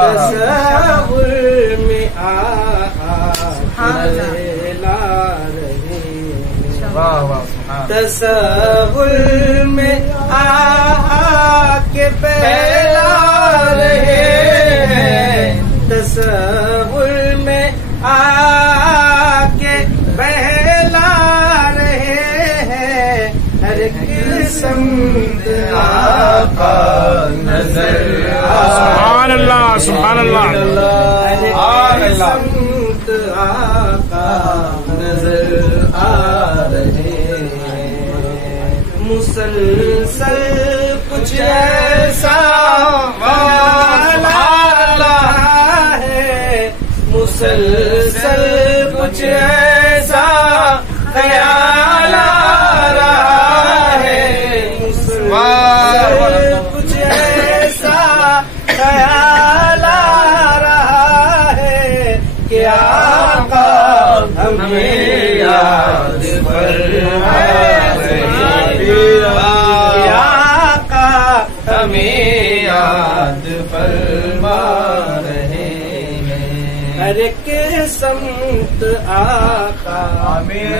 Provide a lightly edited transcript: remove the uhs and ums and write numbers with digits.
तसव्वुर में ला रहे, तसव्वुर में आके बहला रहे हैं, तसव्वुर में आके बहला रहे हैं। हर किस्मत आका नजर सुभान अल्लाह, सुभान अल्लाह। हर किस्मत आका नजर आ रहे हैं। मुसलसल कुछ ऐसा वाला है, मुसलसल कुछ ऐसा ख्याल आ रहा है, मुसलसल कुछ ऐसा ख्याल आ रहा है कि आका हमें याद फरमा रहे हैं, आका हमें याद फरमा रहे हैं। हर किस्मत आका हमें